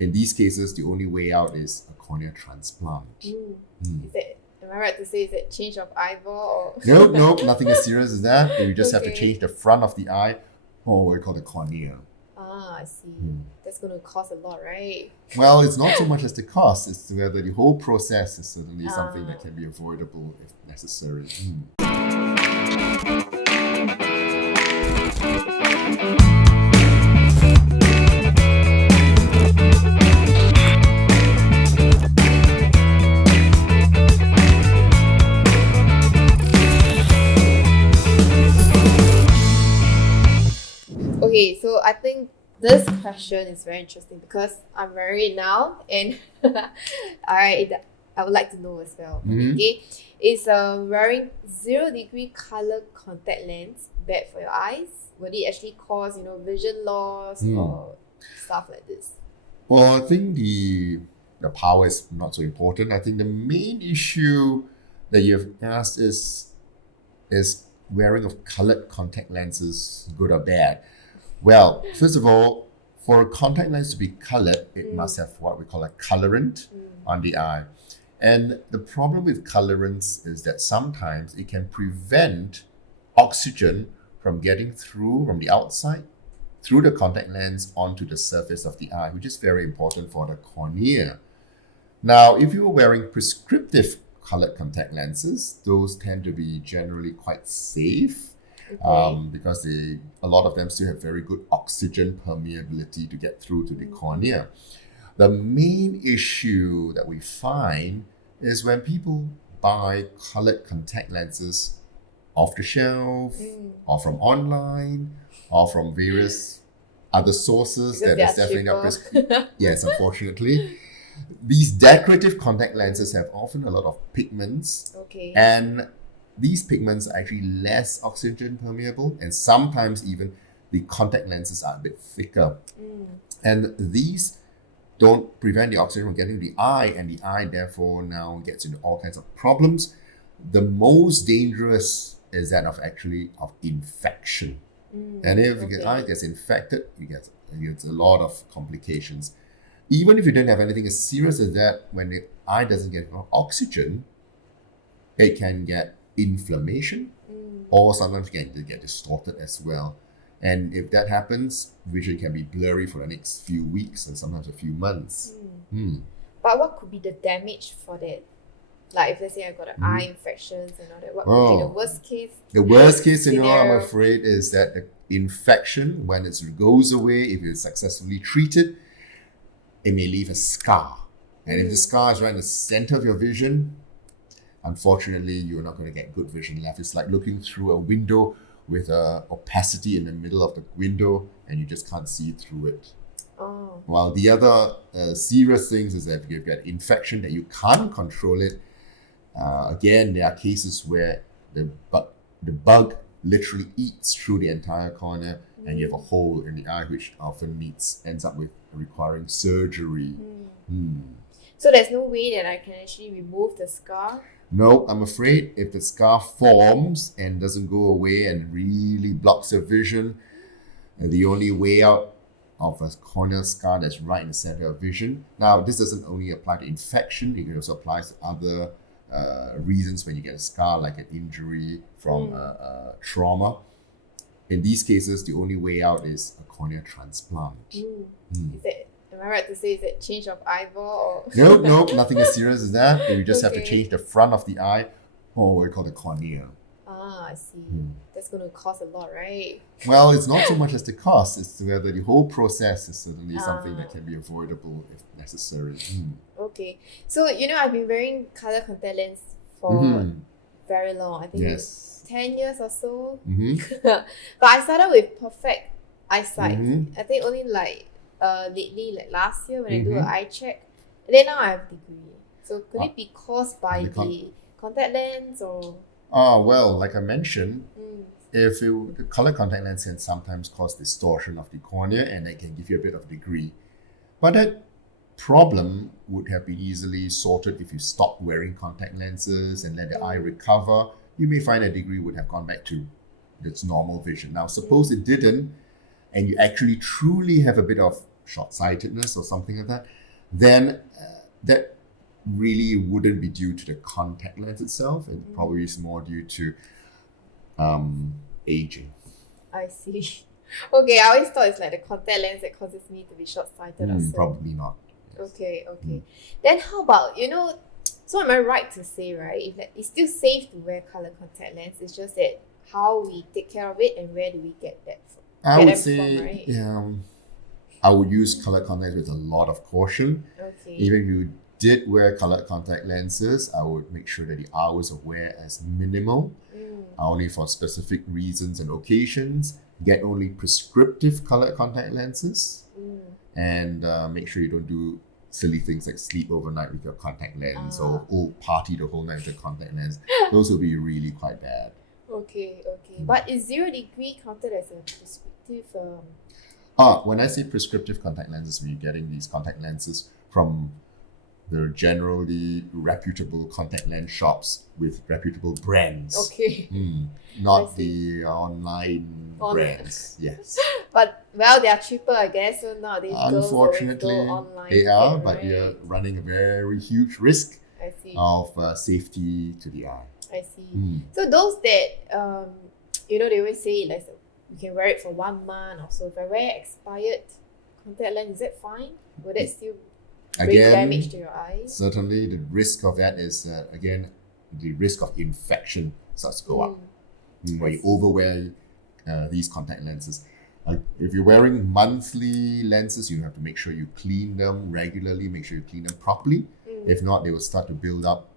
In these cases, the only way out is a cornea transplant. Am I right to say, is it change of eyeball? Or? No, nothing as serious as that. You just have to Okay. change the front of the eye, or what we call the cornea. I see. That's going to cost a lot, right? Well, it's not so much as the cost, it's whether the whole process is certainly something that can be avoidable if necessary. Okay, so I think this question is very interesting because I'm married now and I would like to know as well. Okay, is wearing 0-degree color contact lens bad for your eyes? Would it actually cause vision loss or stuff like this? Well, I think the power is not so important. I think the main issue that you've asked is wearing of colored contact lenses good or bad? Well, first of all, for a contact lens to be colored, it must have what we call a colorant on the eye. And the problem with colorants is that sometimes it can prevent oxygen from getting through from the outside, through the contact lens onto the surface of the eye, which is very important for the cornea. Now, if you're wearing prescriptive colored contact lenses, those tend to be generally quite safe. Because a lot of them still have very good oxygen permeability to get through to the cornea. The main issue that we find is when people buy colored contact lenses off the shelf or from online or from various other sources Because that is they are definitely not cheaper. yes, unfortunately. These decorative contact lenses have often a lot of pigments, and these pigments are actually less oxygen permeable, and sometimes even the contact lenses are a bit thicker. And these don't prevent the oxygen from getting to the eye, and the eye therefore now gets into all kinds of problems. The most dangerous is that of infection. And if the eye gets infected, you get a lot of complications. Even if you don't have anything as serious as that, when the eye doesn't get enough oxygen, it can get inflammation, or sometimes it can get distorted as well. And if that happens, vision can be blurry for the next few weeks and sometimes a few months. But what could be the damage for that? Like if let's say I got an eye infections and all that, what could be the worst case? The worst case scenario, scenario? I'm afraid, is that the infection, when it goes away, if it's successfully treated, it may leave a scar. And if the scar is right in the center of your vision, unfortunately, you're not going to get good vision left. It's like looking through a window with a opacity in the middle of the window and you just can't see through it. While the other serious things is that if you've got infection that you can't control it, again, there are cases where the bug literally eats through the entire cornea and you have a hole in the eye, which often ends up with requiring surgery. So there's no way that I can actually remove the scar? No, I'm afraid if the scar forms and doesn't go away and really blocks your vision, the only way out of a corneal scar that's right in the center of vision. Now, this doesn't only apply to infection, it can also apply to other reasons when you get a scar, like an injury from trauma. In these cases, the only way out is a cornea transplant. Am I right to say, is it change of eyeball? Or? No, nothing as serious as that. You just have to change the front of the eye, or what we call the cornea. I see. That's going to cost a lot, right? Well, it's not so much as the cost, it's whether the whole process is certainly something that can be avoidable if necessary. Okay. So, I've been wearing color contact lens for very long. I think 10 years or so. But I started with perfect eyesight. I think only lately, like last year when I do an eye check. And then now I have degree. So could it be caused by the contact lens or? Well, like I mentioned, the color contact lens can sometimes cause distortion of the cornea and it can give you a bit of degree. But that problem would have been easily sorted if you stopped wearing contact lenses and let the eye recover. You may find a degree would have gone back to its normal vision. Now, suppose it didn't, and you actually truly have a bit of short-sightedness or something like that, then that really wouldn't be due to the contact lens itself. It probably is more due to aging. I see. Okay, I always thought it's like the contact lens that causes me to be short-sighted or so. Probably not. Okay. Then how about, so am I right to say, right, if it's still safe to wear color contact lens, it's just that how we take care of it and where do we get that from? I would say I would use color contacts with a lot of caution. Okay. Even if you did wear colored contact lenses, I would make sure that the hours of wear is minimal, only for specific reasons and occasions. Get only prescriptive colored contact lenses, and make sure you don't do silly things like sleep overnight with your contact lens or party the whole night with your contact lens. Those will be really quite bad. Okay. But is 0 degree counted as a prescriptive? When I say prescriptive contact lenses, we're getting these contact lenses from the generally reputable contact lens shops with reputable brands. Okay. Not the online brands. Yes. But they are cheaper, I guess. So nowadays, unfortunately, girls always go online they are, right? but you're running a very huge risk I see. of safety to the eye. I see. So those that they always say like you can wear it for 1 month or so. If I wear expired contact lens, is that fine? Will that still bring damage to your eyes? Certainly, the risk of that is the risk of infection starts to go up when you overwear these contact lenses. If you're wearing monthly lenses, you have to make sure you clean them regularly. Make sure you clean them properly. If not, they will start to build up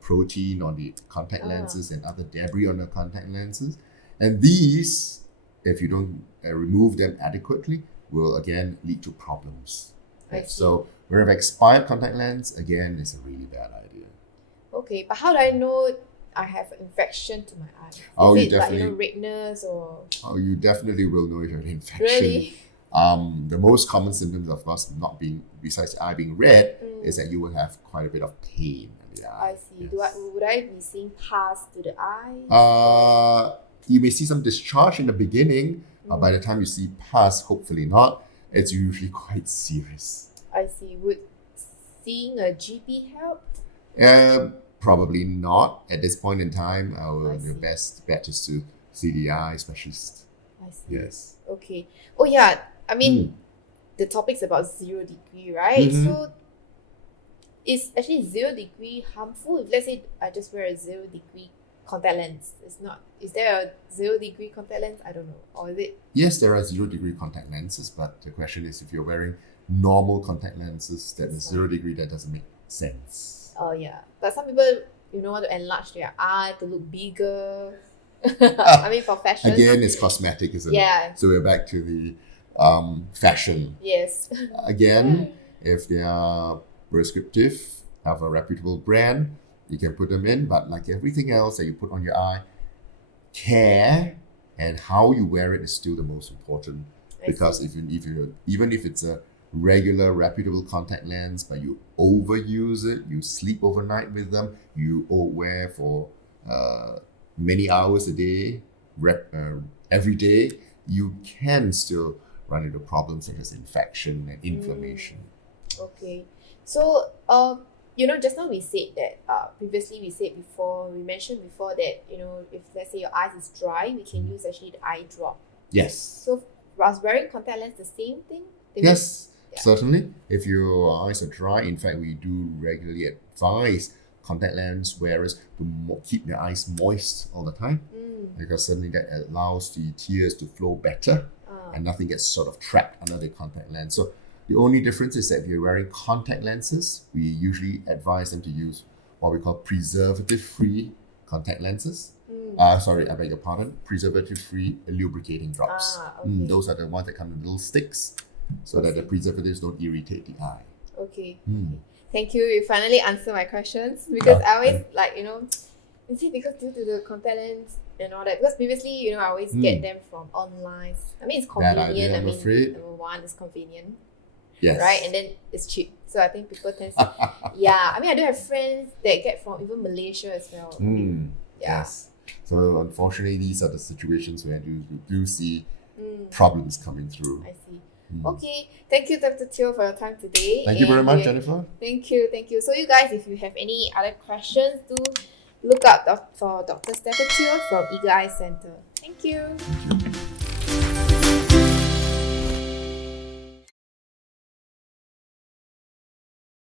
protein on the contact lenses and other debris on the contact lenses. And these, if you don't remove them adequately, will again lead to problems. So wearing an expired contact lens, again, is a really bad idea. Okay, but how do I know I have an infection to my eye? Is it like redness or? Oh, you definitely will know if you have an infection. Really? The most common symptoms, of course, besides the eye being red, is that you will have quite a bit of pain in the eye. I see. Yes. Would I be seeing pus to the eye? You may see some discharge in the beginning. By the time you see pus, hopefully not, it's usually quite serious. I see. Would seeing a GP help? Probably not. At this point in time, the best bet is to see the eye specialist. I see. Yes. Okay. Oh yeah, I mean, the topic's about 0 degree, right? So is actually 0 degree harmful? If let's say I just wear a 0 degree contact lens, is there a 0 degree contact lens? I don't know. Or is it? Yes, there are 0 degree contact lenses, but the question is if you're wearing normal contact lenses that is 0 degree, that doesn't make sense. Oh yeah. But some people, want to enlarge their eye to look bigger. I mean, for fashion. Again, it's cosmetic, isn't it? So we're back to the fashion. Yes. Again, if they are prescriptive, have a reputable brand, you can put them in. But like everything else that you put on your eye, care and how you wear it is still the most important. Because even if it's a regular reputable contact lens, but you overuse it, you sleep overnight with them, you wear for many hours a day, every day, you can still run into problems such as infection and inflammation. Okay. So, just now we said that, previously we mentioned before that, if let's say your eyes is dry, we can use actually the eye drop. Yes. So, was wearing contact lens the same thing? Yes. Certainly, if your eyes are dry, in fact, we do regularly advise contact lens wearers to keep their eyes moist all the time, because certainly that allows the tears to flow better and nothing gets sort of trapped under the contact lens. So the only difference is that if you're wearing contact lenses, we usually advise them to use what we call preservative-free contact lenses. Sorry, I beg your pardon. Preservative-free lubricating drops. Okay. Those are the ones that come in little sticks, so that the preservatives don't irritate the eye. Okay. Thank you. You finally answered my questions, because I always is it because due to the contact lens and all that? Because previously, I always get them from online. I mean, it's convenient. I'm afraid. Number one, it's convenient. Yes. Right? And then it's cheap. So I think people tend to... I mean, I do have friends that get from even Malaysia as well. Yes. So unfortunately, these are the situations where you do see problems coming through. I see. Okay, thank you, Dr. Teo, for your time today. Thank you very much, Jennifer. Thank you. So you guys, if you have any other questions, do look up for Dr. Stephen Teo from Eagle Eye Center. Thank you. Thank you.